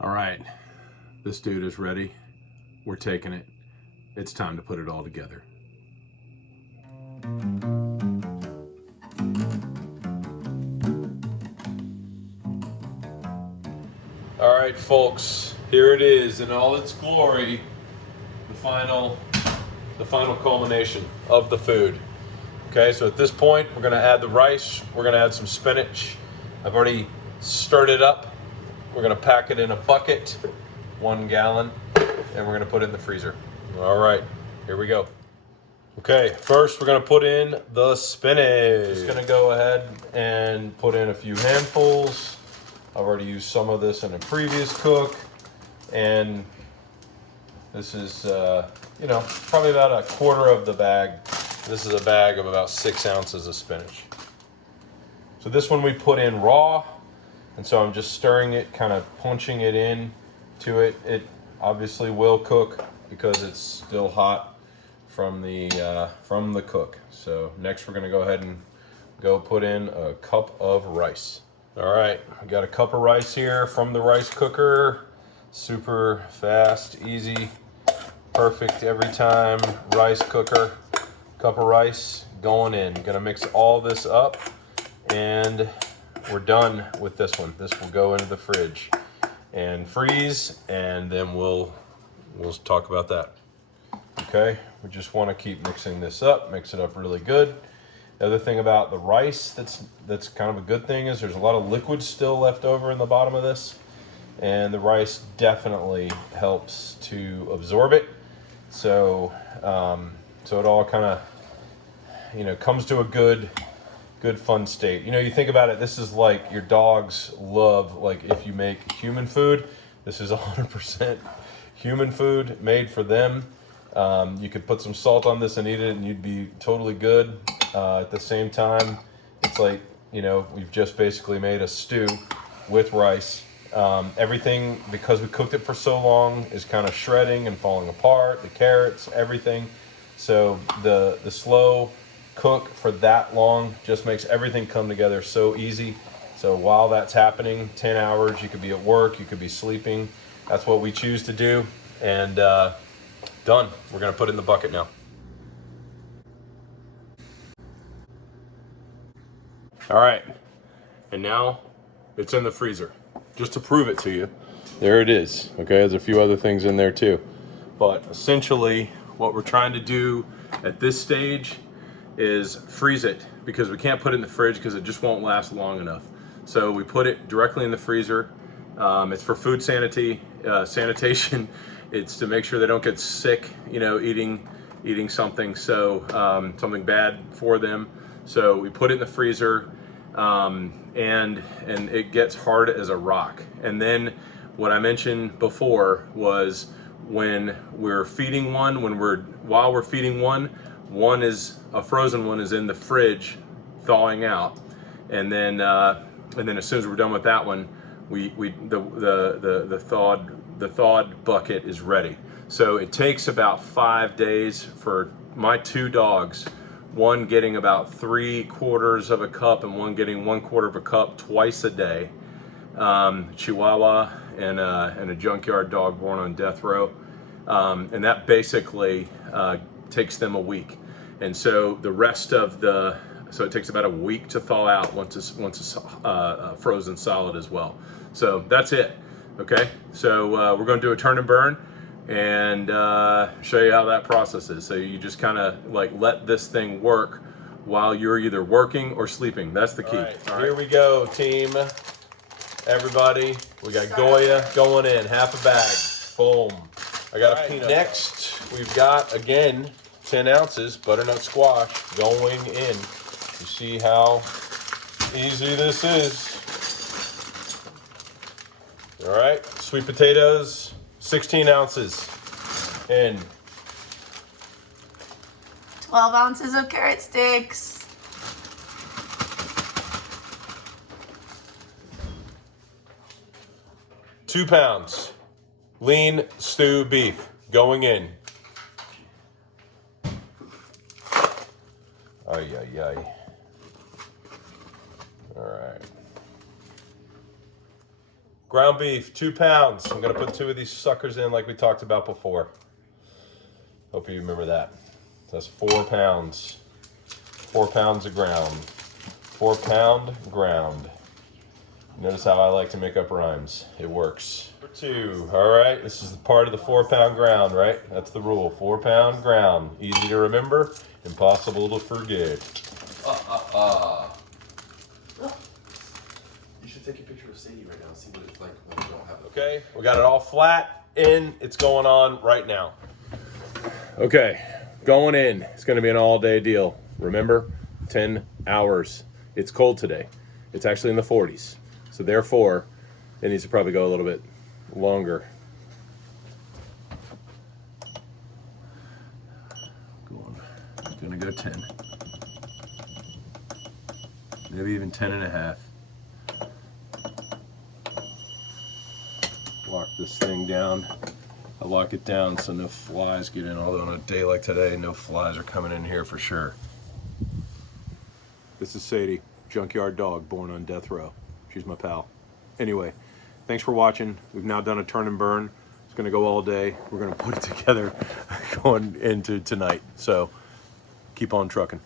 All right, this dude is ready. We're taking it. It's time to put it all together. All right, folks, here it is in all its glory, the final culmination of the food. Okay, so at this point, we're gonna add the rice. We're gonna add some spinach. I've already stirred it up. We're gonna pack it in a bucket, 1 gallon, and we're gonna put it in the freezer. All right, here we go. Okay, first we're gonna put in the spinach. Just gonna go ahead and put in a few handfuls. I've already used some of this in a previous cook, and this is, probably about a quarter of the bag. This is a bag of about 6 ounces of spinach. So this one we put in raw, and so I'm just stirring it, kind of punching it in to it. It obviously will cook because it's still hot from the cook. So next we're gonna go ahead and go put in a cup of rice. All right, we got a cup of rice here from the rice cooker. Super fast, easy, perfect every time. Rice cooker, cup of rice going in. Gonna mix all this up, and we're done with this one. This will go into the fridge and freeze, and then we'll talk about that. Okay, we just want to keep mixing this up, mix it up really good. The other thing about the rice that's kind of a good thing is there's a lot of liquid still left over in the bottom of this, and the rice definitely helps to absorb it. So it all kind of comes to a good fun state. You think about it, this is like your dogs love, like if you make human food, this is 100% human food made for them. You could put some salt on this and eat it and you'd be totally good. At the same time, it's like, we've just basically made a stew with rice. Everything, because we cooked it for so long, is kind of shredding and falling apart, the carrots, everything. So the slow cook for that long just makes everything come together so easy. So while that's happening, 10 hours, you could be at work, you could be sleeping. That's what we choose to do. And done. We're gonna put it in the bucket now. All right, and now it's in the freezer. Just to prove it to you, there it is. Okay, there's a few other things in there too. But essentially, what we're trying to do at this stage is freeze it, because we can't put it in the fridge because it just won't last long enough. So we put it directly in the freezer. It's for food sanitation. It's to make sure they don't get sick, eating something something bad for them. So we put it in the freezer, and it gets hard as a rock. And then what I mentioned before was when we're feeding one, while we're feeding one is a frozen one is in the fridge thawing out, and then as soon as we're done with that one, the thawed bucket is ready. So it takes about 5 days for my 2 dogs, one getting about 3/4 of a cup and one getting 1/4 of a cup twice a day. Chihuahua and a junkyard dog born on death row, and that basically takes them a week. And so the rest of so it takes about a week to thaw out once it's frozen solid as well. So that's it. Okay, so we're going to do a turn and burn and show you how that process is. So you just kind of like let this thing work while you're either working or sleeping. That's the key. All right. Here we go, team. Everybody, we got Goya going in, half a bag. Boom. I got a peanut. Next, we've got, again, 10 ounces butternut squash going in. You see how easy this is. All right, sweet potatoes, 16 ounces in. 12 ounces of carrot sticks. Two pounds lean stew beef going in. Ay, ay, ay. All right. Ground beef, 2 pounds. I'm gonna put 2 of these suckers in like we talked about before. Hope you remember that. That's 4 pounds. 4 pounds of ground. 4 pound ground. Notice how I like to make up rhymes. It works. Number 2, all right, this is the part of the 4 pound ground, right? That's the rule, 4 pound ground. Easy to remember, impossible to forget. You should take a picture of Sadie right now and see what it's like when you don't have it. Okay, we got it all flat in. It's going on right now. Okay, going in. It's gonna be an all day deal. Remember, 10 hours. It's cold today. It's actually in the 40s. So therefore, it needs to probably go a little bit longer. Gonna go 10. Maybe even 10 and a half. Lock this thing down. I lock it down so no flies get in, although on a day like today, no flies are coming in here for sure. This is Sadie, junkyard dog born on death row. She's my pal. Anyway, thanks for watching. We've now done a turn and burn. It's gonna go all day. We're gonna put it together going into tonight. So keep on trucking.